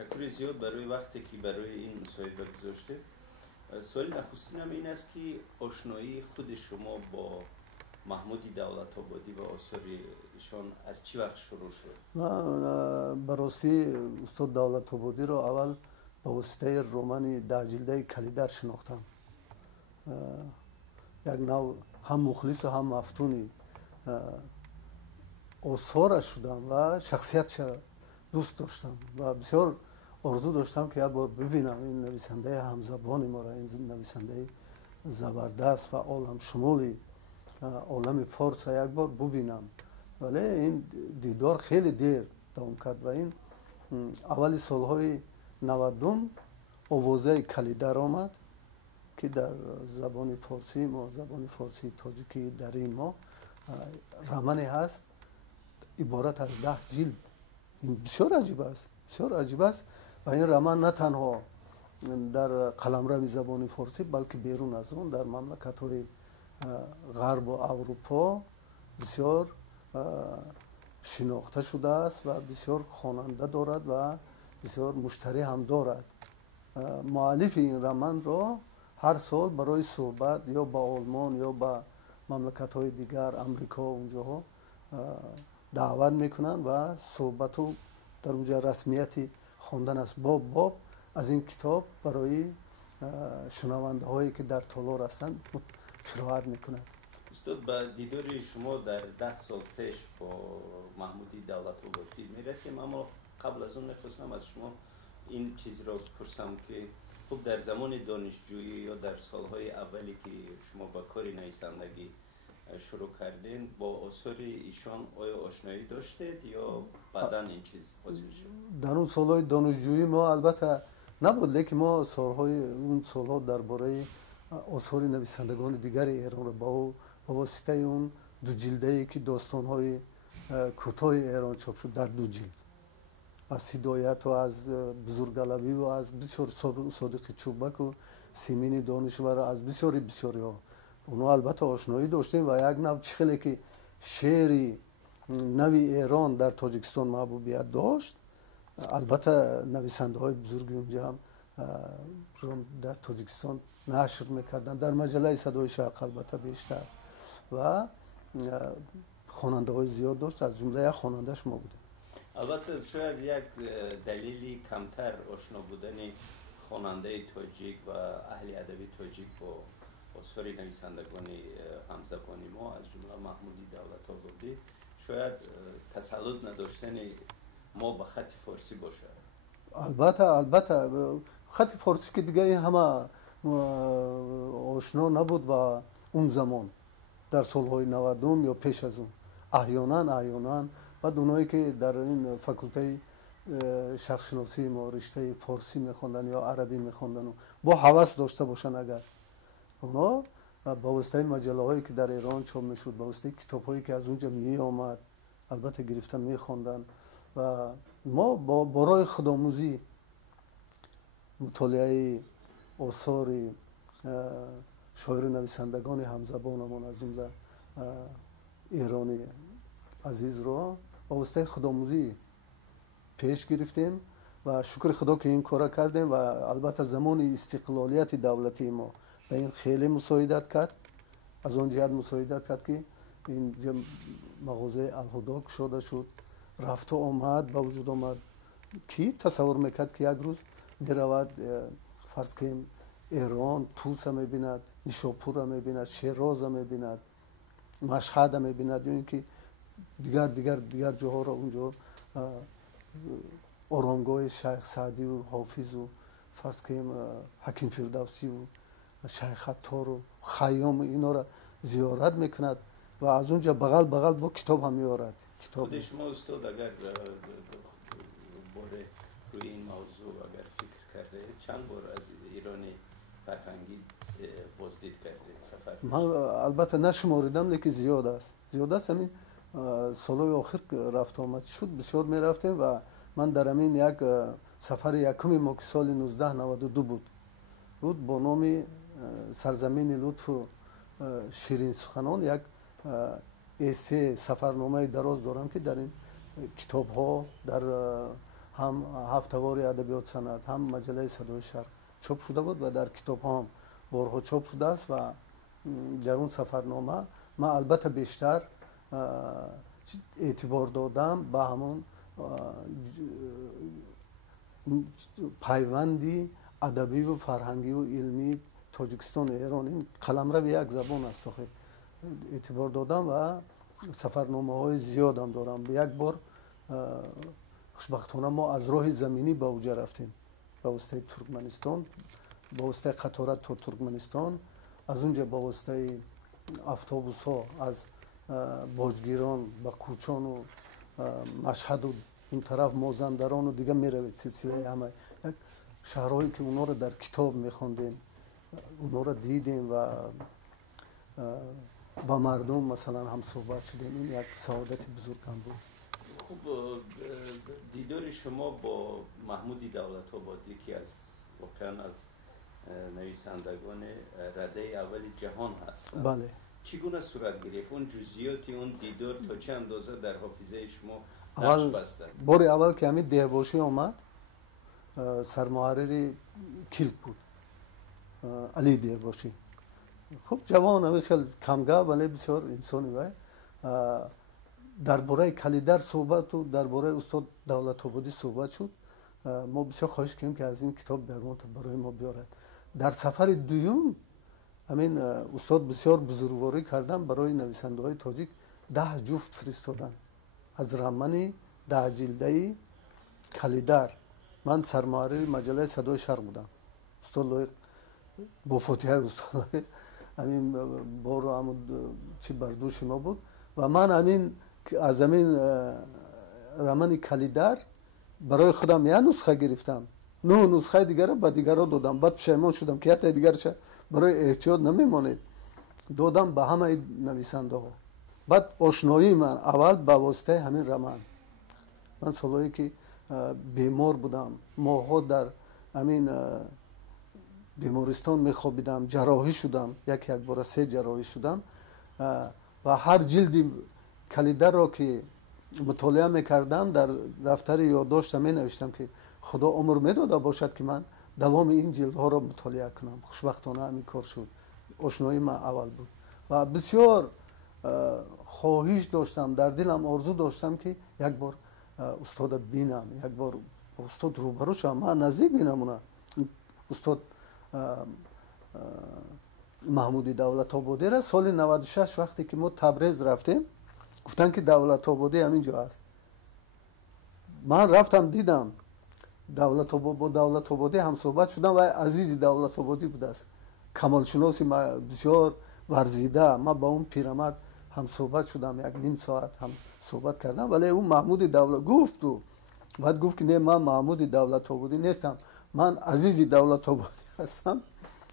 تشکر زیاد برای وقتی که برای این مصاحبه گذاشته. سوال نخستینم این است که آشنایی خود شما با محمود دولت آبادی و آثار ایشان از چی وقت شروع شد؟ من براستی استاد دولت آبادی رو اول با واسطه رمان 10 جلده کلیدر شناختم. یک نوع هم مخلص و هم مفتونی آثارش شدم و شخصیتش دوست داشتم و بسیار آرزو داشتم که یک بار ببینم این نویسنده همزبان ما را، این نویسنده زبردست و عالم شمولی عالم فارس یک بار ببینم. ولی این دیدار خیلی دیر دوام کرد و این اولی سالهای 90 آوازه کلیدر آمد که در زبان فارسی ما، زبان فارسی تاجیکی در این ما رمانی هست عبارت از 10 جلد. این بسیار عجیب است، بسیار عجیب است و این رمان نه تنها در قلمرو زبان فارسی بلکه بیرون از اون در مملکت‌های غرب و اروپا بسیار شناخته شده است و بسیار خواننده دارد و بسیار مشتری هم دارد. مؤلف این رمان را هر سال برای صحبت یا با آلمان یا با مملکت‌های دیگر امریکا اونجاها دعوت میکنن و صحبت و در اونجا رسمیتی خواندن است باب از این کتاب برای شنونده هایی که در تالار هستند قرائت میکنند. استاد، با دیدار شما در 10 سال پیش با محمودی دولت آبادی میرسیم، اما قبل از اون میخواستم از شما این چیز را بپرسم که خب در زمان دانشجویی یا در سالهای اولی که شما با کار نویسندگی شروع کردین با آثار ایشان آیا آشنایی داشتید یا بعداً این چیز حاصل شد؟ در اون سالهای دانشجویی ما البته نبود، لیکن ما سالهای اون سالها درباره آثار نویسندگان دیگر ایران را با واسطه اون 2 جلده‌ای که داستان‌های کوتاه ایران چاپ شد در 2 جلد از هدایت و از بزرگعلوی و از بسیار صادق چوبک و سیمین دانشور از بسیاری ها اونا البته آشنایی داشتیم و یک نوع چخلی که شعری نوی ایران در تاجیکستان محبوبیت داشت. البته نویسنده های بزرگی اونجا هم در تاجیکستان نشر میکردن در مجله صدای شرق البته بیشتر و خواننده های زیاد داشت، از جمله یک خوانندهش ما بودیم. البته شاید یک دلیلی کمتر آشنا بودن خواننده تاجیک و اهل ادبی تاجیک با آثار نویسندگان همزبانی ما از جمله محمودی دولت آبادی شاید تسلط نداشتن ما به خط فارسی باشه. البته خط فارسی که دیگه همه آشنا نبود و اون زمان در سالهای 90 یا پیش از اون احیانا بعد اونایی که در این فاکولته شرق شناسی ما رشته فارسی میخوندن یا عربی میخوندن و با هوس داشته باشن اگر اونا با واسطه مجله هایی که در ایران چاپ میشد، با واسطه کتاب هایی که از اونجا می آمد البته گرفتن میخوندن و ما با راه خودآموزی مطالعه آثار شاعر نویسندگان همزبانمون از جمله ایرانی عزیز را با واسطه خودآموزی پیش گرفتیم و شکر خدا که این کارا کردیم و البته زمان استقلالیت دولتی ما به این خیلی مساعدت کرد. از اون جهت مساعدت کرد که این مغازه الهدا شده شد، رفت و آمد به وجود آمد. کی تصور میکرد که یک روز میرود فرض کنیم ایران توس میبیند، نیشاپور میبیند، شیراز میبیند، مشهد میبیند یا اینکه دیگر جاها را اونجا آرامگاه شیخ سعدی و حافظ و فرض کنیم حکیم فردوسی و شیخ عطار و خیام اینا را زیارت میکند و از اونجا بغل با کتاب هم میارد. خود شما استاد اگر باره روی این موضوع اگر فکر کرده چند بار از ایران فرهنگی بازدید کردید، سفر من البته نشماریدم لیکن زیاد است. همین سالهای آخر رفت آمد شد بسیار میرفتیم و من در همین یک سفر یکمی ما که سال 1992 بود با نام سرزمین لطف و شیرین سخنان یک ایسه سفرنامه دراز دارم که در این کتاب ها در هم هفتهوار ادبیات سند، هم مجله صدای شرق چاپ شده بود و در کتاب هم بارها چاپ شده است. و در اون سفرنامه من البته بیشتر اعتبار دادم به همون پیوندی ادبی و فرهنگی و علمی تاجیکستان و ایران. این قلمرو یک زبان است. اعتبار دادم و سفرنامه های زیاد هم دارم. به یک بار خوشبختانه ما از راه زمینی به اوجه رفتیم، به واسطه ترکمنستان، به واسطه قطارت تا ترکمنستان، از اونجا به واسطه اتوبوس ها از باجگیران به کوچان و مشهد و اون طرف مازندران و دیگه میروید سلسله همه یک شهرهایی که اونا رو در کتاب میخوندیم، اونا رو دیدیم و با مردم مثلا هم صحبت شدیم. این یک سعادت بزرگ هم بود. خب دیدار شما با محمودی دولت‌آبادی که از واقعا از نویسندگان رده اول جهان هست، بله، چگونه صورت گرفت؟ اون جزئیات اون دیدار تا چه اندازه در حافظه شما نقش بسته؟ بار اول که همین دهباشی آمد، سرمحرری کلک بود، علی دهباشی. خب جوان، همین خیلی کمگه ولی بسیار انسانی وای. درباره کلیدر صحبت و درباره استاد دولت‌آبادی صحبت شد. ما بسیار خواهش کردیم که از این کتاب برای ما بیارد. در سفر دوم همین استاد بسیار بزرگواری کردن، برای نویسنده های تاجیک 10 جفت فرستادن از رمن 10 جلده‌ای کلیدر. من سرمحرر مجله صدای شرق بودم. استاد لایق با فاتحه استاد همین بارو همون چی بردوش ما بود و من همین از همین رمن کلیدر برای خودم یه نسخه گرفتم، 9 نسخه دیگر رو به دیگرها دادم. بعد پشیمان شدم که حتی دیگرش برای احتیاط نمیماند، دادم به همه نویسنده ها. بعد آشنایی من اول به واسطه همین رمن. من سالهایی که بیمار بودم، ماها در همین بیمارستان میخوابیدم، جراحی شدم، یک بار 3 جراحی شدم و هر جلدی کلیدر را که مطالعه میکردم در دفتر یادداشت می نوشتم که خدا عمر میداده باشد که من دوام این جلدها را مطالعه کنم. خوشبختانه همین کار شد. آشنایی من اول بود و بسیار خواهش داشتم، در دلم آرزو داشتم که یک بار استاد بینم، یک بار استاد روبرو شم، من نزدیک بینم اونا. استاد محمودی دولت‌آبادی را سال 96 وقتی که ما تبریز رفتیم گفتن که دولت‌آبادی همینجا هست. من رفتم دیدم دولت‌آبادی هم صحبت شدم و عزیزی دولت‌آبادی بود است، کمال شناسی بسیار ورزیده. من با اون پیرمرد هم صحبت شدم، 1.5 ساعت هم صحبت کردم. ولی اون محمودی دولت گفت و بعد گفت که نه، من محمودی دولت‌آبادی نیستم، من عزیزی دولت‌آبادی هستم.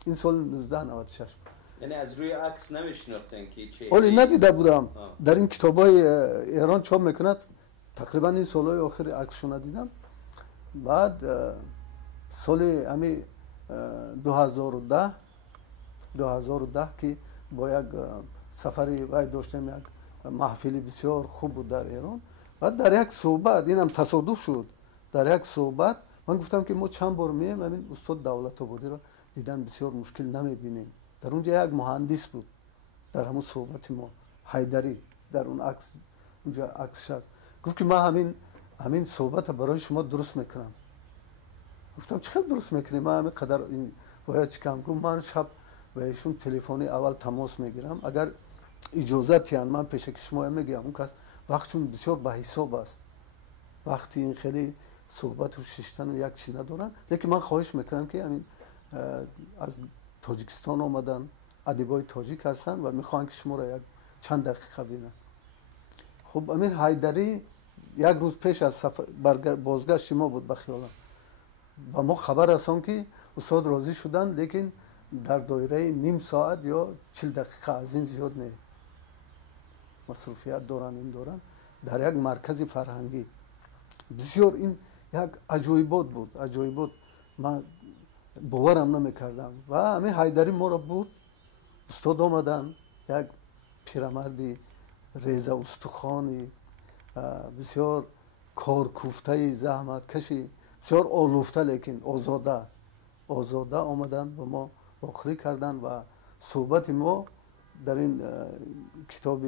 این سال 1996 بود. یعنی از روی عکس نمیشناختن که چه؟ ولی ندیده بودم. در این کتابای ایران چاپ میکند، تقریبا این سالهای آخر عکسشو ندیدم. بعد سال امی 2010 که با یک سفری وای داشتیم، یک محفلی بسیار خوب بود در ایران. بعد در یک صحبت، اینم تصادف شد، در یک صحبت من گفتم که ما چند بار میایم همین استاد دولت‌آبادی را دیدن بسیار مشکل نمیبینیم. در اونجا یک مهندس بود در همون صحبت ما، حیدری، در اون عکس اونجا عکسش هست. گفت که من همین صحبت برای شما درست میکنم. گفتم چقدر درست میکنی؟ من همین قدر این باید چیکم. گفت من شب و ایشون تلفنی اول تماس میگیرم، اگر اجازت یان من پیش شما میگم، اون کس وقتشون بسیار به حساب است، وقتی این خیلی صحبت و ششتن و یک چی ندارن. لیکن من خواهش میکنم که همین از تاجیکستان آمدن، ادیبای تاجیک هستن و میخوان که شما را یک چند دقیقه ببینن. خب همین حیدری یک روز پیش از بازگشت ما بود به خیالم، با ما خبر رسان که استاد راضی شدن، لیکن در دایره 1/2 ساعت یا 40 دقیقه، از این زیاد نه، مصروفیت دارن این دارن، در یک مرکز فرهنگی. بسیار این یک عجایبات بود، عجایبات. من باورم نمیکردم. و همین حیدری ما را بود، استاد آمدن، یک پیرمردی ریزه استخوانی، بسیار کارکوفته زحمتکشی بسیار آلوفته لیکن آزاده آمدن و ما آخری کردن و صحبت ما در این کتاب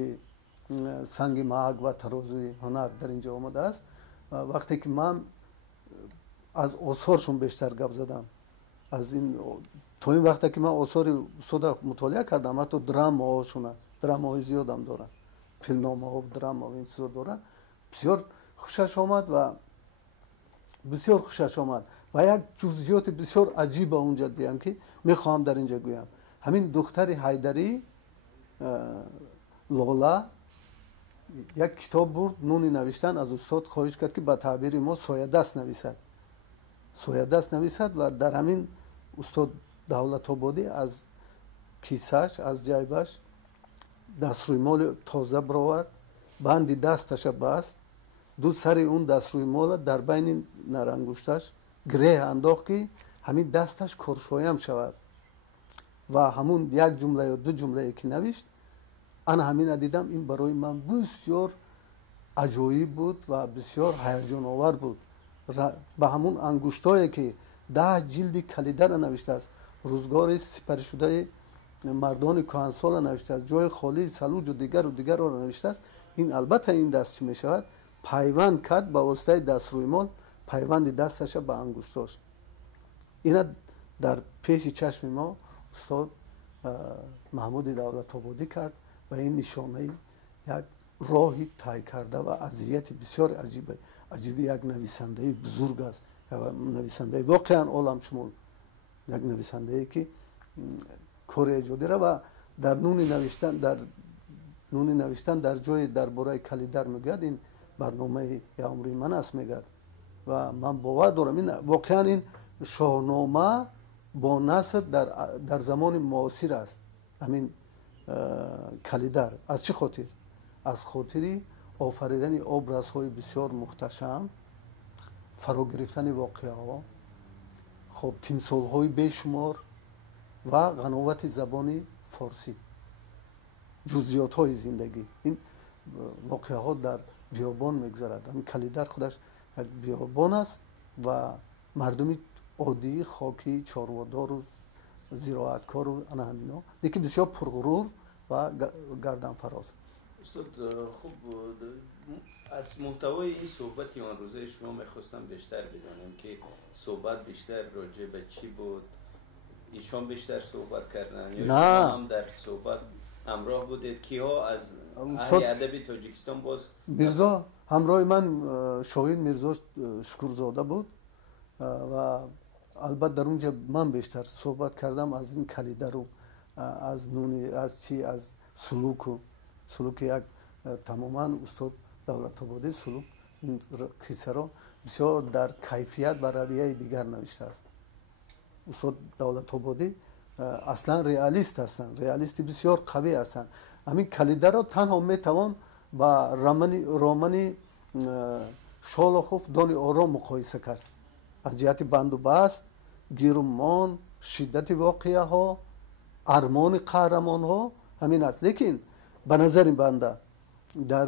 سنگ محک و ترازوی هنر در اینجا آمده است. وقتی که من از آثارشون بیشتر گپ زدم، از این تا این وقتی که من آثار استاد مطالعه کردم، حتی دراماهای زیادم دارن، فیلمنامه ها و دراما و این چیزا دارن، بسیار خوشش آمد و بسیار خوشش آمد و یک جزئیات بسیار عجیب اونجا دیدم که میخوام در اینجا گویم. همین دختر حیدری لاله یک کتاب برد نونی نوشتن، از استاد خواهش کرد که به تعبیر ما سایه دست نویسد و در همین استاد دولت‌آبادی از کیسهش از جیبش دستروی تازه برآورد، بندی دستش بست، دو سر اون دستروی مال در بین نرانگوشتش گره انداخت که همین دستش کرشایم شود و همون یک جمله یا دو جمله که نوشت انا همین دیدم. این برای من بسیار عجایب بود و بسیار هیجان آور بود. به همون انگشتایی که 10 جلد کلیده را نوشته است، روزگار سپری شده مردان کهنسال نوشته است، جای خالی سلوج و دیگر را نوشته است. این البته این دست چی می شود؟ پیوند کرد با واسطه دست روی مال، پیوند دستش به انگشتاش. اینا در پیش چشم ما استاد محمود دولت‌آبادی کرد و این نشانه یک راهی طی کرده و عظیت بسیار عجیب یک نویسنده بزرگ است، نویسنده واقعا عالم شمول، یک نویسنده که کار ایجادی را و در نون نوشتن در جای درباره کلیدر میگوید. این برنامه عمری من است میگد و من باور دارم این واقعا این شاهنامه با نثر در زمان معاصر است. همین کلیدر از چه خاطر؟ از خاطری آفریدن ابرازهای بسیار محتشم، فرا گرفتن واقعه ها، خب تمثال های بیشمار و قناوت زبان فارسی، جزئیات های زندگی. این واقعه ها در بیابان میگذرد. این کلیدر خودش یک بیابان است و مردمی عادی خاکی چاروادار و زراعتکار و انا همینا یکی بسیار پرغرور و گردن فراز. استاد خوب از محتوای این صحبت اون روزه شما میخواستم بیشتر بدانم که صحبت بیشتر راجع به چی بود؟ ایشان بیشتر صحبت کردن یا شما هم در صحبت همراه بودید؟ کیها از اهل ادب تاجیکستان باز؟ میرزا همراه من شاهین میرزا شکورزاده بود و البته در اونجا من بیشتر صحبت کردم از این کلیده رو، از نونی، از چی، از سلوک یک تماما استاد دولت‌آبادی سلوک این قصه را بسیار در کیفیت و رویه دیگر نوشته است. استاد دولت‌آبادی اصلا ریالیست هستند، ریالیستی بسیار قوی هستند. همین کلیده را تنها میتوان با رمان شالاخوف دانی آرام مقایسه کرد از جهت بند و بست، گیر و مان، شدت واقعه ها، ارمان قهرمان ها همین است. لیکن به نظر بنده در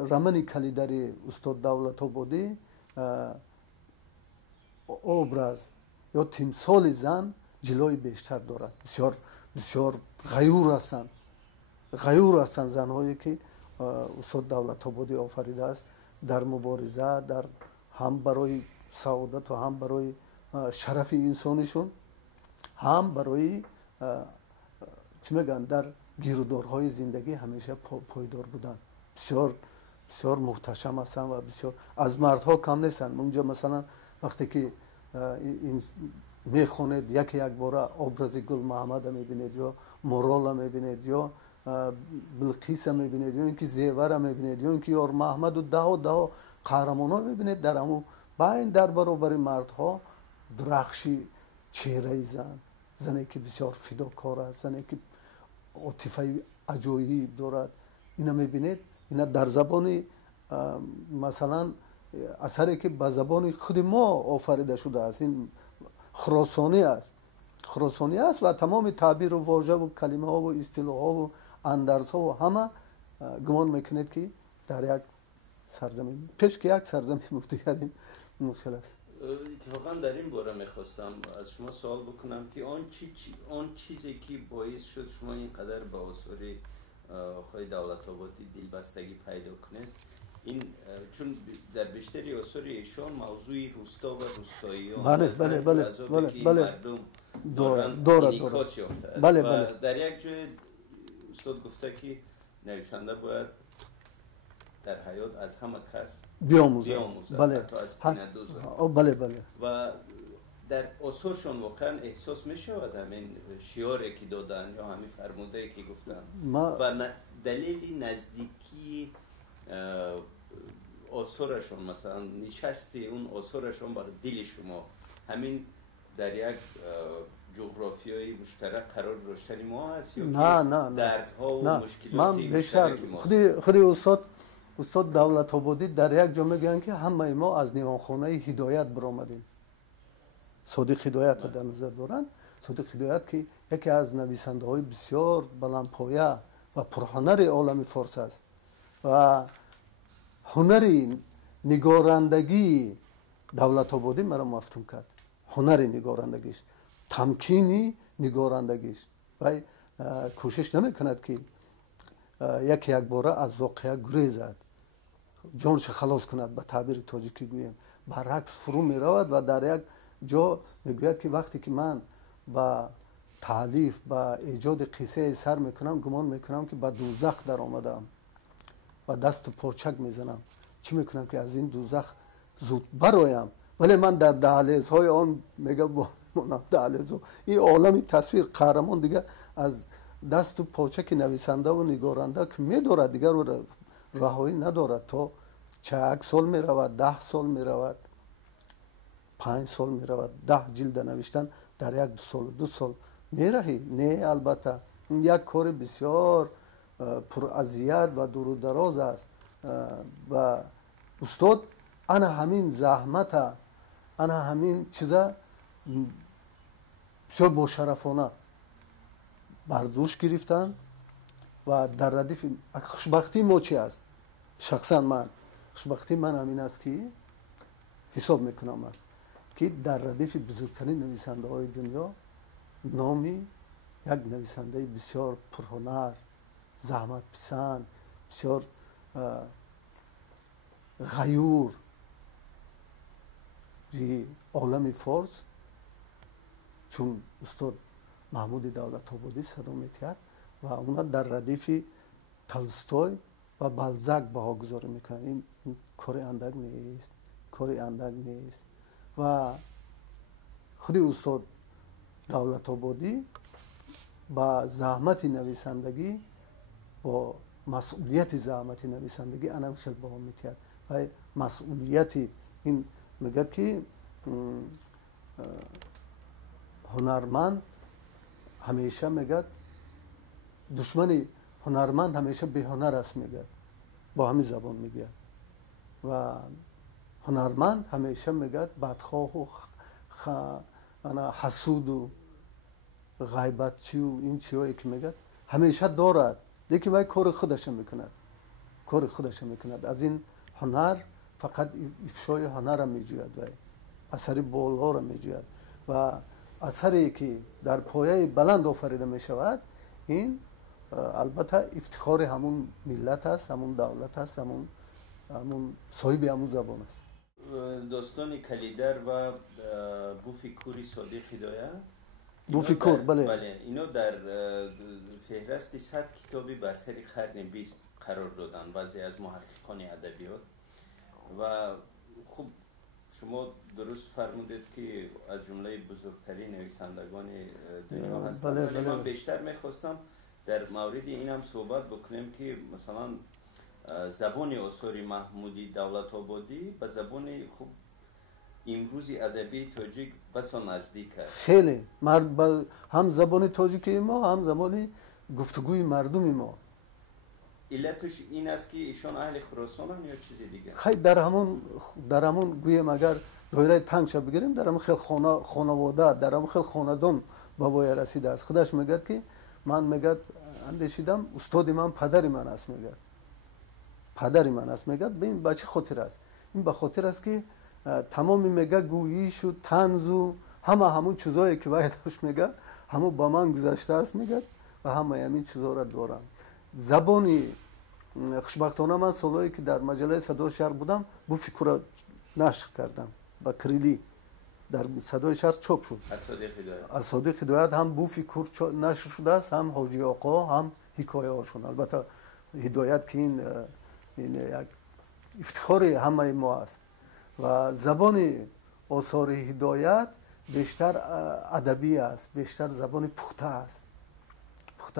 رمان کلیدری استاد دولت‌آبادی ابراز یا تمثال زن جلوی بیشتر دارد. بسیار غیور هستند زنهایی که استاد دولت‌آبادی آفریده است در مبارزه، در هم برای سعادت و هم برای شرف انسانشون، هم برای چی میگن در گیرودارهای زندگی همیشه پایدار بودن. بسیار محتشم هستند و بسیار از مردها کم نیستند. اونجا مثلا وقتی که این میخونید یک باره ابراز گل محمد میبینید یا مورال میبینید یا بلقیس میبینید یا اینکه زیور میبینید یا اینکه یار محمد و ده قهرمان ها میبینید، در همون بین در برابر مردها درخشی چهره زنی که بسیار فداکار است، زنی که عاطفه عجایب دارد، اینا میبینید. اینا در زبان مثلا اثری که به زبان خود ما آفریده شده است، این خراسانی است و تمام تعبیر و واژه و کلمه ها و اصطلاح ها و اندرس ها و همه گمان میکنید که در یک سرزمین پیش که یک سرزمین بود دیگر این خلاص. اتفاقا در این باره میخواستم از شما سوال بکنم که آن چیزی که باعث شد شما اینقدر به آثار آقای دولت‌آبادی دلبستگی پیدا کنید، این چون در بیشتری آثار ایشان موضوع روستا و روستاییان بله مردم دارن انعکاس یافته است. و در یک جای استاد گفته که نویسنده باید در حیات از همه کس بیاموزه. حتی از پیندوز. و در آثارشون واقعا احساس می شود همین شعاری که دادن یا همین فرموده که گفتن و دلیل نزدیکی آثارشون، مثلا نشستی اون آثارشون برای دل شما همین در یک جغرافیای مشترک قرار داشتن ما هست یا نه دردها و مشکلاتی مشترک ما؟ خودی استاد دولت‌آبادی در یک جا میگن که همه ما از نیوانخانه هدایت برآمدیم. صادق هدایت در نظر دارن. صادق هدایت که یکی از نویسنده های بسیار بلندپایه و پرهنر عالم فارس است و هنری نگارندگی دولت‌آبادی مرا مفتون کرد. هنری نگارندگیش، تمکینی نگارندگیش و کوشش نمی کند که یک باره از واقعه گریزد، جانش خلاص کند، به تعبیر تاجیکی گویم. برعکس فرو می رود و در یک جا میگوید که وقتی که من با تالیف با ایجاد قصه سر میکنم گمان میکنم که به دوزخ در آمدم و دست پرچک میزنم، چی میکنم که از این دوزخ زود برایم، ولی من در دهلیزهای آن میگم دهلیزها این عالمی تصویر قهرمان دیگه از دست و پاچک نویسنده و نگارنده که میدارد دیگر رهایی ندارد تا چه 1 سال میرود، 10 سال میرود، 5 سال میرود، 10 جلد نوشتن در 1 سال 2 سال میرهی. نه البته این یک کار بسیار پر اذیت و دور و دراز است و استاد انا همین زحمت انا همین چیزا بسیار مشرفانه برداشت گرفتن و در ردیف خوشبختی ما چی است؟ شخصا من خوشبختی من همین است که حساب میکنم من که در ردیف بزرگترین نویسنده های دنیا نامی یک نویسنده بسیار پرهنر، زحمت پسند، بسیار غیور عالم فارس چون استاد محمود دولت‌آبادی صدا می‌کرد و اونا در ردیف تولستوی و بالزاک بها گذاری میکنن. این کار اندک نیست و خودی استاد دولت‌آبادی با زحمت نویسندگی با مسئولیت زحمت نویسندگی انم خیلی باهم می‌کرد و مسئولیتی این میگه که هنرمند همیشه میگه دشمن هنرمند همیشه به هنر است میگه، با همین زبان میگه و هنرمند همیشه میگه بدخواه و حسود و غیبتچی و این چیزایی که میگه همیشه دارد، لیکن وای کار خودش میکند. از این هنر فقط افشای هنر را میجوید و اثر بالا را میجوید و اثری که در پایه بلند آفریده میشود این البته افتخار همون ملت است، همون دولت است، همون صاحب همون زبان است. داستان کلیدر و بوفیکوری صادق هدایت بوفیکور بله اینو در فهرست 100 کتابی برتر قرن 20 قرار دادن بعضی از محققان ادبیات و خب شما درست فرمودید که از جمله بزرگترین نویسندگان دنیا هستند. ولی من بیشتر میخواستم در مورد اینم صحبت بکنیم که مثلا زبان آثار محمودی دولت‌آبادی به زبان خوب امروزی ادبی تاجیک بسا نزدیک است. خیلی هم زبان تاجیکی ما هم زبان گفتگوی مردمی ما. علتش این است که ایشان اهل خراسانن یا چیزی دیگه؟ خیلی در همون گویم اگر دایره تنگ شب بگیریم در همون خیلی خانواده در همون خیلی خاندان بابای رسیده است. خودش میگه که من میگه اندیشیدم استاد من پدر من است میگه پدری من است میگه ببین بچه خاطر است، این به خاطر است که تمام میگه گوییش و طنز و همون چیزایی که باید داشت میگه همون با من گذشته است میگه و همه همین چیزا را دارم. زبانی خوشبختانه من سالایی که در مجله صدای شرق بودم بو فکر را نشر کردم با کریلی در صدای شرق چاپ شد. از صادق هدایت هم بو فکر نشر شده است، هم حاجی آقا، هم حکایه هاشون. البته هدایت که این یک افتخار همه ما است و زبان آثار هدایت بیشتر ادبی است، بیشتر زبان پخته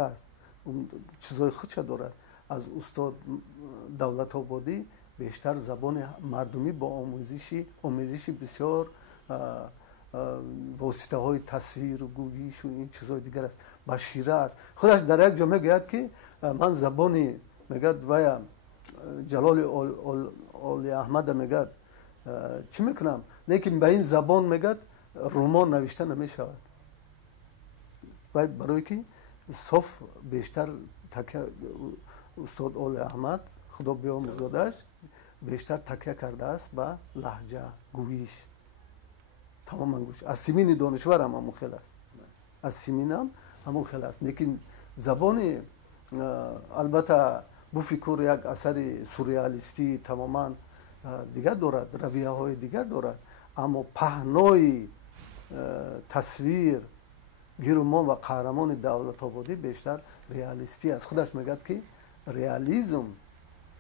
است. اون چیزای خودش داره. از استاد دولت آبادی بیشتر زبان مردمی با آموزشی بسیار واسطه های تصویر و گویش و این چیزای دیگر است. با شیره است. خودش در یک جا میگوید که من زبانی میگد و جلال آل احمد میگد چی میکنم، لیکن به این زبان میگد رمان نوشته نمیشود. برای که صف بیشتر تکیه استاد آل احمد خدا بیامرزادش بیشتر تکیه کرده است به لهجه گویش. تماما گوش از سیمین دانشور هم همون خیلی است، از سیمین هم همون خیلی است. لیکن زبان البته بو فکر یک اثر سوریالیستی تماما دیگر دارد، رویه های دیگر دارد، اما پهنای تصویر گیرومان و قهرمان دولت آبادی بیشتر ریالیستی است. خودش میگد که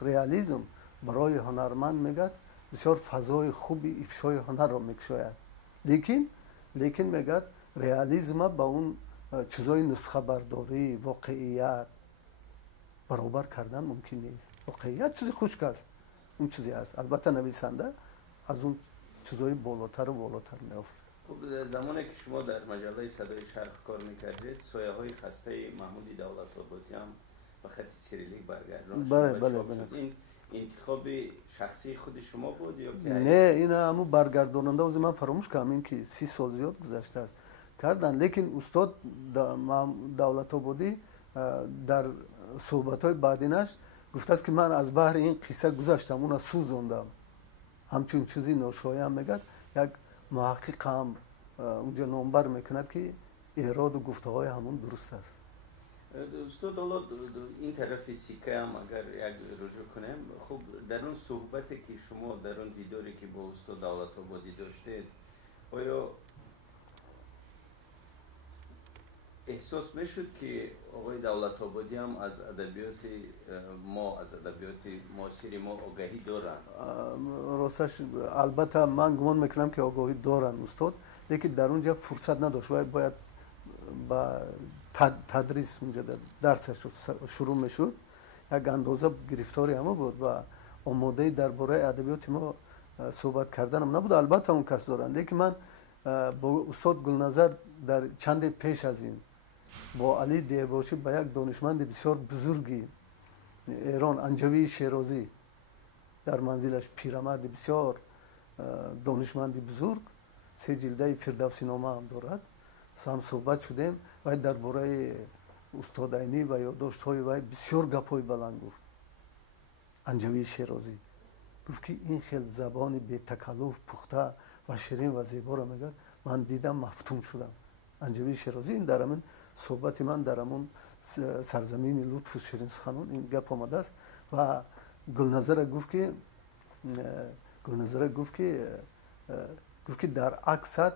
ریالیزم برای هنرمند میگد بسیار فضای خوبی افشای هنر را میکشاید، لیکن میگد ریالیزم با اون چیزای نسخه برداری واقعیت برابر کردن ممکن نیست. واقعیت چیزی خشک است، اون چیزی است. البته نویسنده از اون چیزای بالاتر میافت. خب زمانی که شما در مجله صدای شرق کار میکردید سایه های خسته محمودی دولت آبادی هم به خط سیریلیک برگردان شد. این انتخاب شخصی خود شما بود یا که نه؟ این همون برگرداننده از من فراموش کردم، این که 30 سال زیاد گذشته است کردن. لیکن استاد دولت آبادی در صحبت های بعدینش گفته است که من از بحر این قصه گذشتم، اون سوزوندم. همچون چیزی ناشایه هم میگد. یک محقق هم اونجا نامبر میکند که ایراد و گفته های همون درست است. استاد حالا این طرف سیکه هم اگر یک رجوع کنیم، خب در اون صحبتی که شما در اون دیداری که با استاد دولت آبادی داشتید، آیا احساس میشد که آقای دولت آبادی هم از ادبیات معاصر ما آگاهی دارن؟ راستش البته من گمان میکنم که آگاهی دارن استاد، لیکن در اونجا فرصت نداشت و باید با تدریس اونجا درسش شروع میشد. یک اندازه گرفتاری همه بود و آماده درباره ادبیات ما صحبت کردنم نبود. البته اون کس دارن، لیکن من با استاد گلنظر در چند پیش از این با علی دیباشی با یک دانشمند بسیار بزرگی ایران، انجوی شیرازی، در منزلش پیرمرد بسیار دانشمند بزرگ 3 جلده فردوسی نامه هم دارد، هم صحبت شدیم و درباره استاد عینی و یادداشت‌های وی بسیار گپ‌های بلند گفت. انجوی شیرازی گفت که این خیلی زبان بی تکلف پخته و شیرین و زیبا را میگه. من دیدم مفتون شدم. انجوی شیرازی این در همین صحبت من در همون سرزمین لطف و شیرین سخنان این گپ آمده است. و گلنظر گفت که در عکست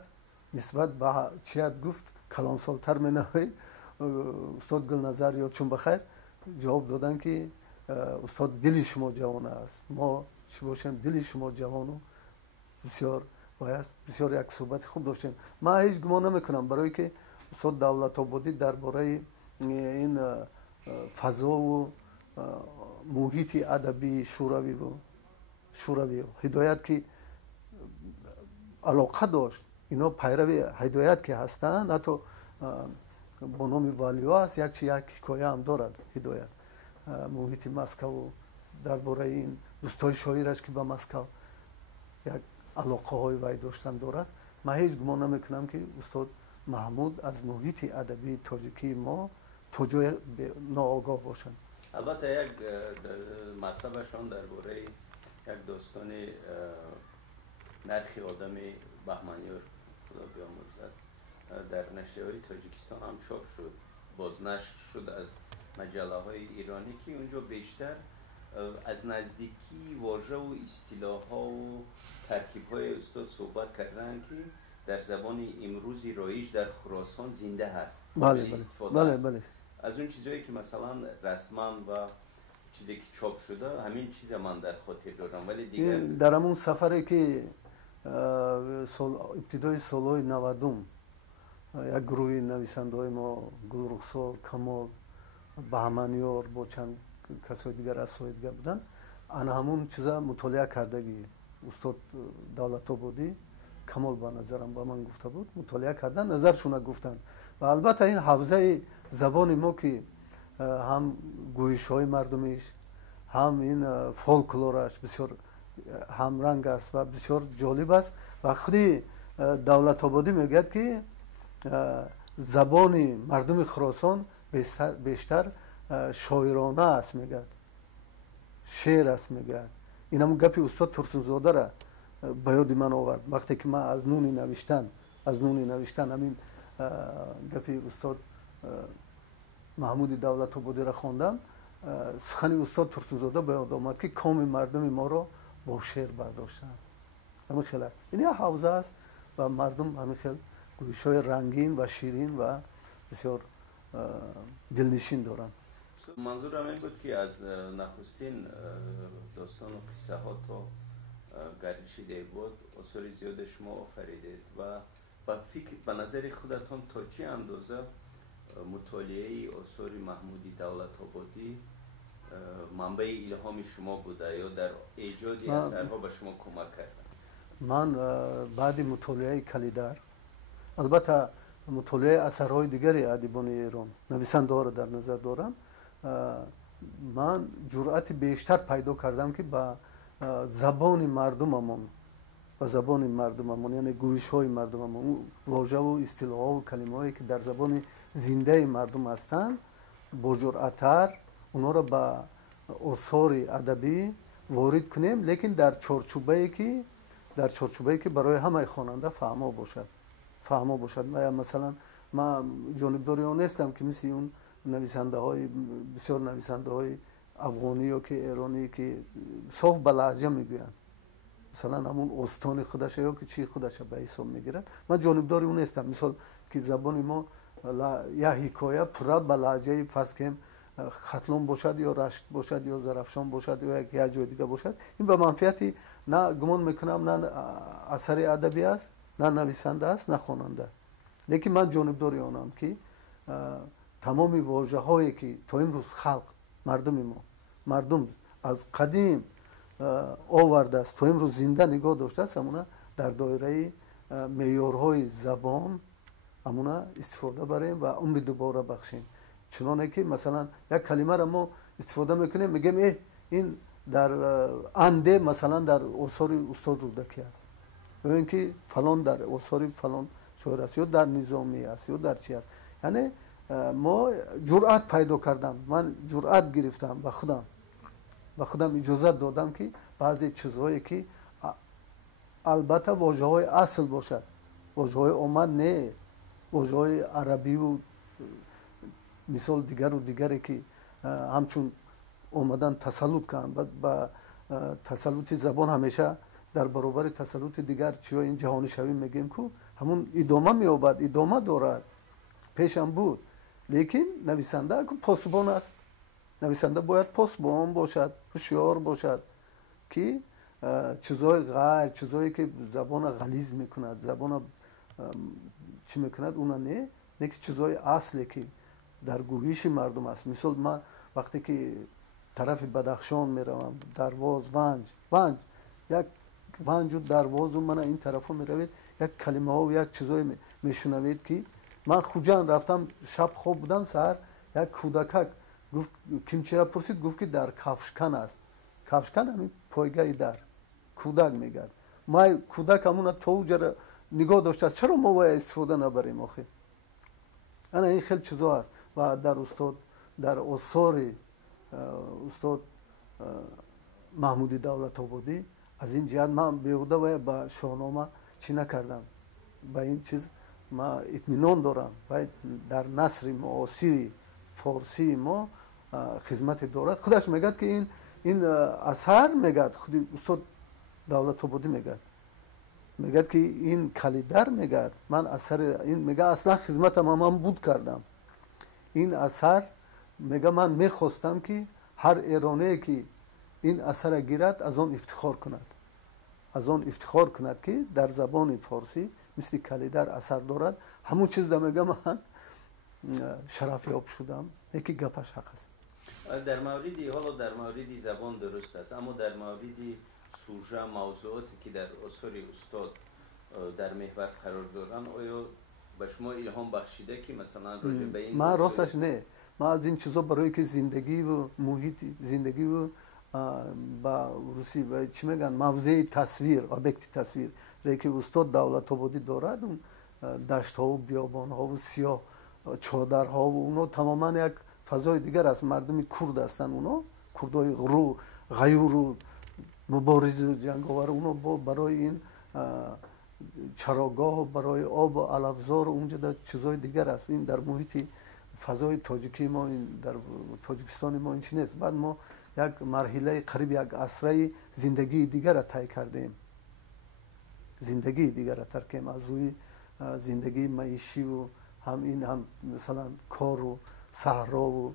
نسبت به چیت گفت کلانسالتر می نهی. استاد گلنظر یا چون بخیر جواب دادن که استاد دل شما جوان است، ما چی باشیم دل شما جوان و بسیار بایست. بسیار یک صحبت خوب داشتیم. من هیچ گمان نمیکنم برای که استاد دولت آبادی درباره این فضا و محیط ادبی شوروی و هدایت که علاقه داشت، اینا پیروی هدایت که هستند، حتی با نام والیو است، یک حکایه هم دارد هدایت محیط مسکو درباره این دوستای شاعرش که به مسکو یک علاقه های وی داشتن دارد. من هیچ گمان نمیکنم که استاد محمود از محیط ادبی تاجیکی ما تا جای ناآگاه باشند. البته یک مطلبشان درباره یک داستان نرخی آدم بهمنیار خدا بیامرزد در نشریه‌های تاجیکستان هم چاپ شد، بازنشر شد از مجله های ایرانی که اونجا بیشتر از نزدیکی واژه و اصطلاح ها و ترکیب های استاد صحبت کردن که در زبان امروزی رایج در خراسان زنده هست. بله. از اون چیزایی که مثلا رسما و چیزی که چاپ شده همین چیز من در خاطر دارم، ولی دیگر در همون سفری که ابتدای سالهای 90 یک گروه نویسنده‌های ما گلرخسار، کمال، بهمنیار با چند کسای دیگر اسای دیگر بودن، انا همون چیزا مطالعه کردگی استاد دولت‌آبادی کمال به نظرم با من گفته بود، مطالعه کردن، نظرشون گفتن. و البته این حوزه زبان ما که هم گویش‌های مردمیش هم این فولکلورش بسیار همرنگ است و بسیار جالب است و خودی دولت‌آبادی میگه که زبان مردم خراسان بیشتر شاعرانه است، میگه شعر است، میگه. این هم گپی استاد ترسونزاده را به یاد من آورد وقتی که من از نون نوشتن همین گپی استاد محمود دولت‌آبادی را خواندم، سخن استاد ترسونزاده به یاد آمد که کام مردم ما را با شعر برداشتن. همین خیلی است، این یه حوزه است و مردم همین خیلی گویش‌های رنگین و شیرین و بسیار دلنشین دارن. منظورم این بود که از نخستین داستان و قصه ها تا گردش دیرباد آثار زیاد شما آفریدید و به نظر خودتان تا چه اندازه مطالعه آثار محمودی دولت‌آبادی منبع الهام شما بوده یا در ایجاد اثرها به شما کمک کرده؟ من بعد مطالعه کلیدر، البته مطالعه اثرهای دیگری ادیبان ایران نویسنده را در نظر دارم، من جرأت بیشتر پیدا کردم که با زبان مردممون یعنی گویش‌های مردممون، واژه و اصطلاح‌ها و کلمه‌هایی که در زبان زنده مردم هستند، با جرأت‌تر اونا را به آثار ادبی وارد کنیم، لیکن در چارچوبه‌ای که برای همه خواننده فهما باشد. مثلا من جانبداری آن نیستم که مثل اون بسیار نویسنده های افغانی یا که ایرانی که صاف به لهجه میگویند، مثلا همون استان خودش یا که چی خودش به حساب میگیرن. من جانبداری اون نیستم. مثال که زبان ما یا حکایه پورا به لهجه فرض کنیم ختلون باشد یا رشت باشد یا زرافشان باشد یا یک جای دیگه باشد، این به منفعتی نه گمان میکنم نه اثر ادبی است، نه نویسنده است، نه خواننده. لیکن من جانبداری آنم که تمام واژه هایی که تا امروز خلق مردم از قدیم آورده است تا امروز زنده نگاه داشته است، همونا در دایره معیارهای زبان همونا استفاده بریم و عمر دوباره بخشیم. چنانه که مثلا یک کلمه را ما استفاده میکنیم میگیم این در انده مثلا در آثار استاد رودکی است، و اینکه فلان در آثار فلان شاعر است یا در نظامی است یا در چی است. یعنی ما جرأت پیدا کردم، من جرأت گرفتم به خودم اجازه دادم که بعضی چیزهایی که البته واژه های اصل باشد، واژه های آمد نه، واژه های عربی و مثال دیگری که همچون اومدن تسلط کردن با تسلط زبان همیشه در برابر تسلط دیگر چیه این جهانی شوی میگیم که همون ادامه مییابد، ادامه دارد، پیشم بود. لیکن نویسنده که پاسبان است، نویسنده باید پاسبان باشد، هوشیار باشد که چیزایی که زبان غلیظ میکند، زبان چی میکند اونا نه که چیزای اصلی که در گویش مردم است. مثال من وقتی که طرف بدخشان میروم، درواز، یک ونج و درواز و من این طرفا میروید یک کلمه ها و یک چیزای میشنوید که من خوجان رفتم، شب خواب بودم، سحر یک کودک گفت کیمچی را پرسید، گفت که در کفشکن است. کفشکن همین پایگاه در کودک میگرد. ما کودک همون توجه نگاه داشته، چرا ما باید استفاده نبریم آخه؟ این خیلی چیزا است. و در آثار استاد محمودی دولت‌آبادی از این جهت من بیهوده و با شاهنامه چی نکردم با این چیز ما اطمینان دارم و در نثر معاصر فارسی ما خدمت دارد خودش میگه که این اثر میگه خود استاد دولت‌آبادی میگه که این کلیدر میگه من اثر این میگه اصلا خدمت من بود کردم این اثر میگه من میخواستم که هر ایرانی که این اثر گیرد از آن افتخار کند که در زبان فارسی مثل کلیدر اثر دارد همون چیز در میگه من شرف یاب شدم یکی گپش حق است در موردی حالا در موردی زبان درست است اما در موردی سوژه موضوعاتی که در اثر استاد در محور قرار دارن آیا به شما الهام بخشیده که مثلا راجع به این من راستش نه من از این چیزا برای که زندگی و محیط زندگی و با روسی و چی میگن موضع تصویر ابجکت تصویر که استاد دولت‌آبادی دارد اون دشت ها و بیابان ها و سیاه چادر ها و اونا تماما یک فضای دیگر است مردم کرد هستن اونا کردای غیور و مبارز جنگاور اونا برای این چراگاه و برای آب و علفزار اونجا در چیزای دیگر است این در محیط فضای تاجیکی ما در تاجیکستان ما این چی نیست بعد ما یک مرحله قریب یک عصره زندگی دیگر را طی کردیم زندگی دیگر را ترکیم از روی زندگی معیشی و هم مثلا کار و صحرا و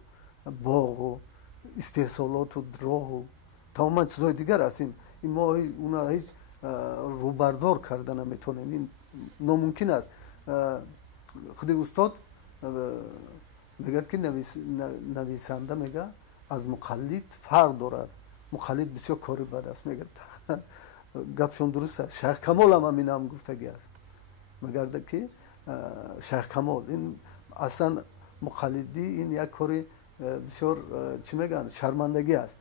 باغ و استحصالات و راه و تمام چیزهای دیگر است این ما اونا هیچ روبردار کردن نمیتونیم این ناممکن است خود استاد میگه که نویسنده میگه از مقلد فرق دارد مقلد بسیار کاری بد است میگه گپشون درست است شیخ کمال هم همین هم گفتگی است میگه که شیخ کمال این اصلا مقلدی این یک کاری بسیار چی میگن شرمندگی است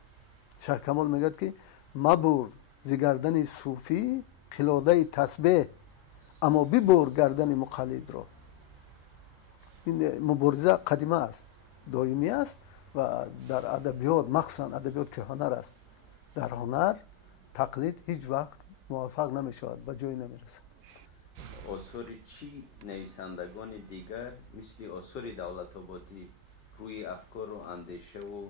شیخ کمال میگه که مبر زگردن صوفی قلاده تسبیح اما ببر گردن مقلد را این مبارزه قدیمه است دائمی است و در ادبیات مخصوصا ادبیات که هنر است در هنر تقلید هیچ وقت موفق نمیشود به جای نمیرسد اثر چی نویسندگان دیگر مثل اثر دولت‌آبادی روی افکار و اندیشه و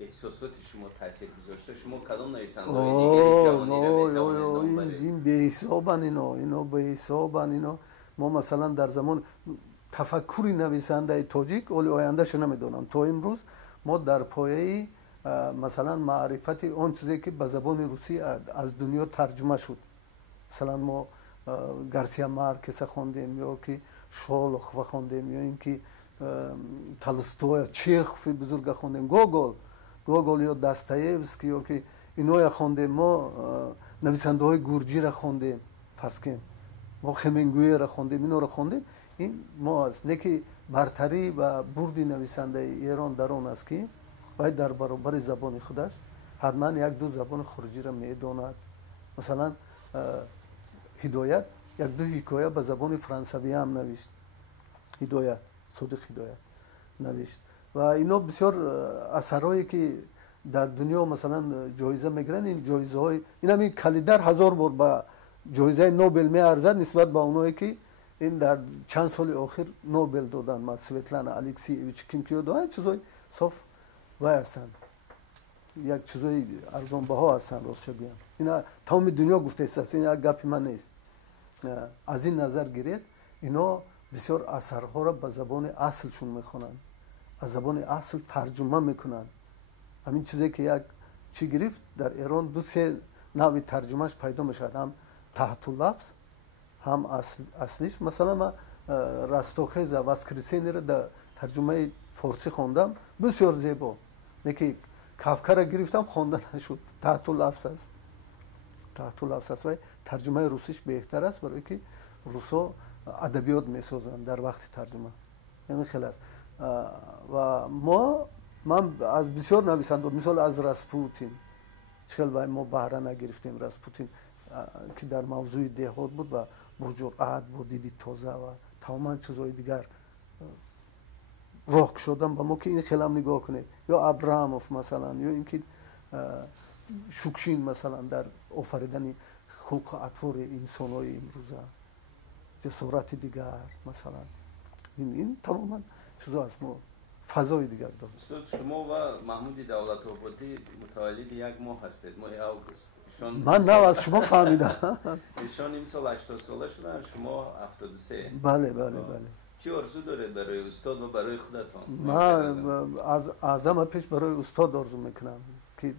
احساسات شما تاثیر گذاشته شما کدام نویسنده‌های دیگری جوانی را میتوانید نام برید این به حسابن اینا به حسابن اینا ما مثلا در زمان تفکری نویسنده تاجیک ولی آیندهش نمیدونم تا امروز ما در پایه مثلا معرفت اون چیزی که به زبان روسی از دنیا ترجمه شد مثلا ما گارسیا مارکس خوندیم یا که شولخ خوندیم یا اینکه تولستوی چیخوف بزرگ خوندیم گوگل یا داستایوفسکی یا که اینا خوندیم ما نویسنده های گورجی را خوندیم فرض کنیم ما همینگوی را خوندیم اینا را خوندیم این ما است نه که برتری و بردی نویسنده ایران در اون است که باید در برابر زبان خودش حتما یک دو زبان خارجی را میداند مثلا هدایت یک دو حکایه به زبان فرانسوی هم نوشت هدایت صادق هدایت نوشت و اینا بسیار اثرهایی که در دنیا مثلا جایزه میگیرن این جایزه های این همین کلیدر 1000 بار به جایزه نوبل میارزد نسبت به اونایی که این در چند سال آخر نوبل دادن ما سویتلانا الکسیویچ کیمکیو این چیزای صاف وای هستن یک چیزای ارزان بها هستن راست بگم اینا تمام دنیا گفته است این یک گپی من نیست از این نظر گیرید اینا بسیار اثرها را به زبان اصلشون میخونن از زبان اصل ترجمه میکنن همین چیزی که یک چی گرفت در ایران دو سه نوع ترجمهش پیدا میشد هم تحت لفظ هم اصلیش مثلا من رستاخیز و واسکریسینی را در ترجمه فارسی خوندم بسیار زیبا نکی کافکا را گرفتم خوندن نشد تحت لفظ است و ترجمه روسیش بهتر است برای که روسا ادبیات میسازند در وقت ترجمه یعنی خیلی است و من از بسیار نویسنده مثال از راسپوتین چقدر ما بهره نگرفتیم راسپوتین که در موضوع دهات بود و با جرأت با دیدی تازه و تمام چیزهای دیگر راه شدن با ما که این خیلی هم نگاه کنه، یا ابراهاموف مثلا، یا اینکه شوکشین مثلا در آفریدن خلق و اطوار انسان های امروزه، جسارت دیگر مثلا، این تماما چیزا از ما فضای دیگر داریم. استاد شما و محمود دولت آبادی متولد یک ماه هستید، ماه اوگوست. من نه از شما فهمیدم. ایشان این سال 80 ساله شدن، شما 73. بله. چی آرزو دارید برای استاد و برای خودتان؟ من از همه پیش برای استاد آرزو میکنم که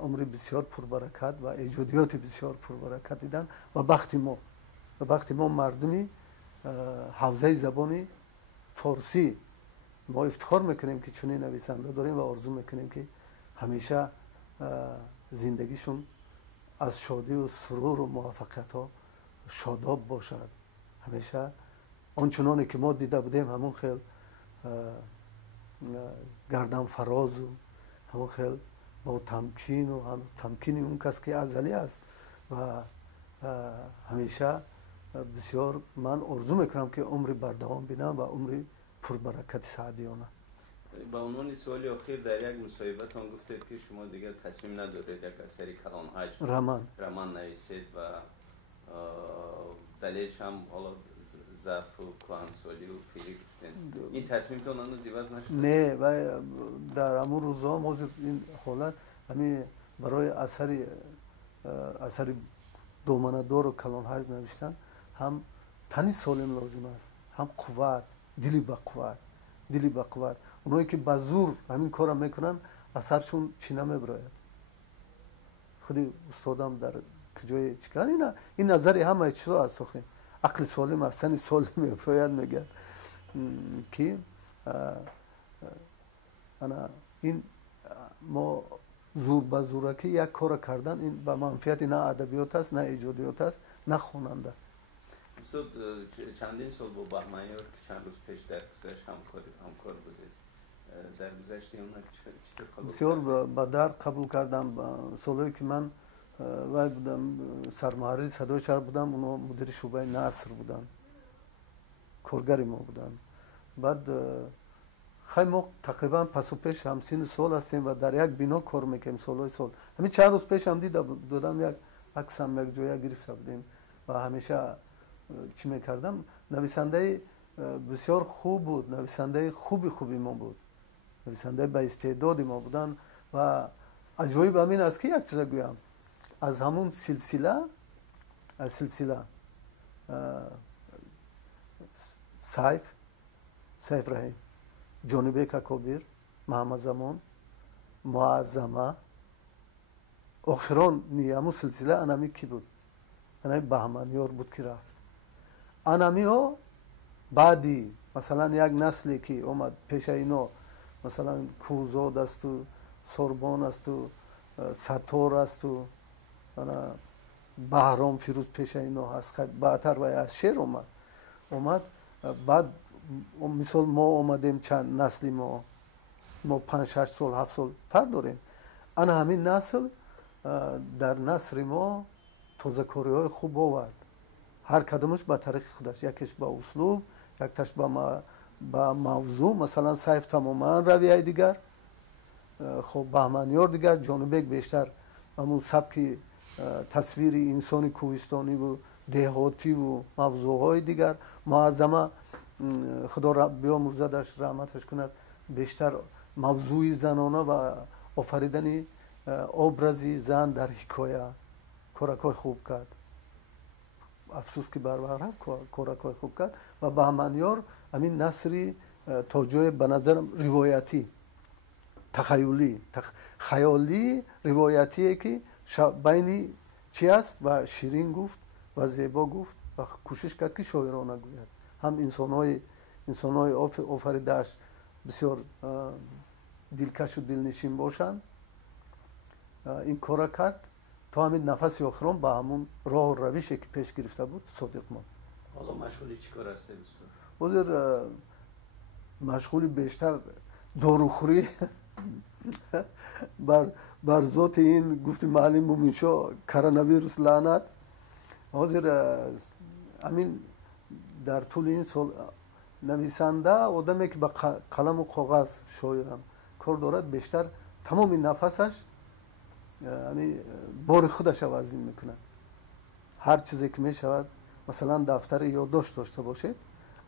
عمری بسیار پربرکت و ایجادیات بسیار پربرکت دیدن و وقتی ما مردمی حوزه زبان فارسی ما افتخار میکنیم که چنین نویسنده داریم و آرزو میکنیم که همیشه زندگیشون از شادی و سرور و موفقیت ها شاداب باشد. همیشه آنچنانی که ما دیده بودیم همون خیل گردن فراز و همون خیل با تمکین و هم تمکین اون کس که ازلی است و همیشه بسیار من آرزو میکنم که عمری بردوام بینم و عمری پربرکت سعدیانه. با عنوان سوالی آخر در یک مصاحبه‌تان گفتید که شما دیگه تصمیم ندارید یک اثری کلان حج رمان نویسید و دلیلش هم حالا ضعف و کهنسالی و پیری گفتین. این تصمیمتون هنوز عوض نشد؟ نه، و در همون روزها ما این حالت همین برای اثر دومندار و کلان حج نوشتن هم تنی سالم لازم است، هم قوت، دلی با قوت. اونایی که با زور همین کارا میکنن اثرشون چی نمیبراید. خودی استادم در کجای چیکار این نظری همه چیزا است. عقل سالم است، تنی سالم میبراید میگه که انا این ما زور با زورکی یک کار کردن این به منفعت نه ادبیات است، نه ایجادیات است، نه خواننده. استاد چندین سال با بهمنیار که چند روز پیش در گذشت همکار بودید، در گذشت اون چطور قبول بسیار با درد قبول کردم. سالهایی که من وای بودم سرمحرر صدای شهر بودم، اونا مدیر شعبه نصر بودن، کارگری ما بودن. بعد خیلی ما تقریبا پس و پیش همسین سال هستیم و در یک بنا کار میکنیم سال. همین چند روز پیش هم دیدم یک عکسم یک جایی گرفته بودیم و همیشه چی میکردم. نویسنده بسیار خوب بود، نویسنده خوبی ما بود، نویسنده با استعداد ما بودن و عجایب همین است که یک چیز گویم از همون سلسله سیف رحیم، جانبک کبیر، محمد زمان، معظمه، آخران همون سلسله انامی کی بود؟ انامی بهمنیار بود که رفت. انامی ها بعدی مثلا یک نسلی که اومد پیش اینا، مثلا کوزاد است و سربان است و ستار است و بهرام فیروز پیش اینا هست. بعدتر و از شعر اومد بعد مثال ما اومدیم چند نسلی ما 5-6 سال 7 سال فرق داریم. انا همین نسل در نصر ما تازه کاری های خوب آورد، هر کدومش با طریق خودش، یکیش با اسلوب، یکیش با موضوع. مثلا سیف تماما رویه دیگر، خب بهمنیار دیگر، جانبک بیشتر همون سبک تصویر انسانی کوهستانی و دهاتی و موضوعهای دیگر. معظمه خدا بیامرزدش رحمتش کند بیشتر موضوعی زنانه و آفریدن ابرازی زن در حکایه کارکای خوب کرد. افسوس که برابر کارکای خوب کرد. و بهمنیار همین نثری تا جای به نظر روایتی خیالی روایتیه که بین چی است و شیرین گفت و زیبا گفت و کوشش کرد که شاعرانه گوید. هم انسان‌های آفریده‌اش بسیار دلکش و دلنشین باشند. این کار کرد تا همین نفس آخران به همون راه و روشی که پیش گرفته بود صادق ماند. حالا مشغولی چی کار هستی بسیار؟ مشغولی بیشتر داروخوری بر ذات این گفت معلم مومنشا کرونا لعنت. حاضر همین در طول این سال نویسنده آدمی که با قلم و کاغذ شاعرم کار دارد بیشتر تمام نفسش یعنی بار خودش عوض میکنه. هر چیزی که میشود مثلا دفتر یادداشت داشته باشید،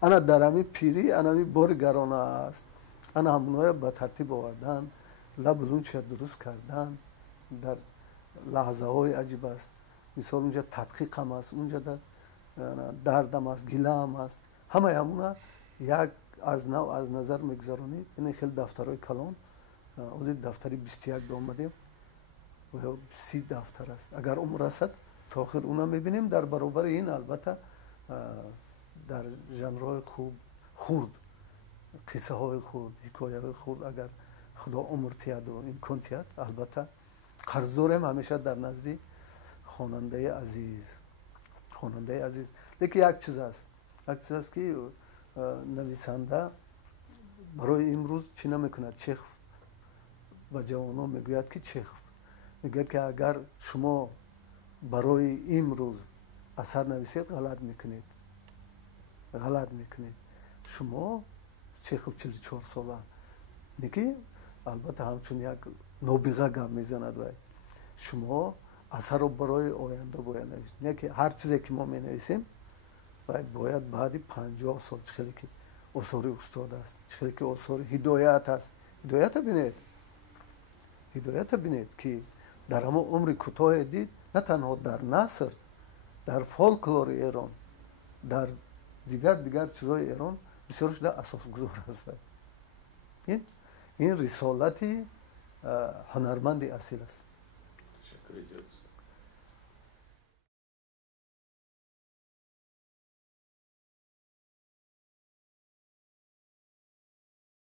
انا در همین پیری انا همین بار گرانه است، انا همونها به ترتیب آوردن، لبلونچ درست کردن در لحظه های عجیب است. مثال اونجا تدقیق هم است، اونجا در دردم است، گله هم است، همه همونا یک از نو از نظر میگذارونید. این خیلی دفترهای کلان از دفتری 21 آمدیم و 30 دفتر است. اگر عمر رسد تا آخر اونا میبینیم. در برابر این البته در ژانرهای خوب خورد، قصه های خورد، حکایه های خورد، اگر خدا عمر تیاد و امکان تیاد، البته قرض داریم همیشه در نزد خواننده عزیز. خواننده عزیز لیکن یک چیز است که نویسنده برای امروز چی نمیکند. چخوف و جوانان میگوید که چخوف میگه که اگر شما برای امروز اثر نویسید غلط میکنید. شما چخوف 44 ساله میگه، البته همچون یک نابغه گپ میزند و شما اثر رو برای آینده باید نویسید. میگه که هر چیزی که ما مینویسیم باید بعد 50 سال چخیلی که آثار استاد است، چخیلی که آثار هدایت است. هدایت بینید که در همه عمر کوتاه دید نه تنها در نثر، در فولکلور ایران، در دیگر چیزهای ایران بسیار شده اساس گذار است. این رسالتی هنرمند اصیل است. تشکر.